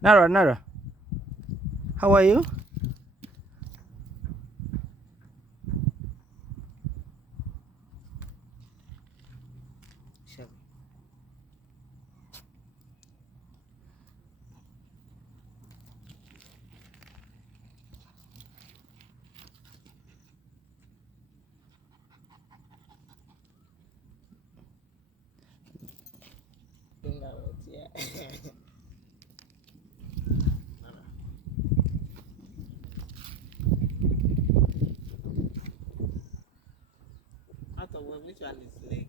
Nara, Nara, how are you? Sure. Yeah. Out of which one is leg?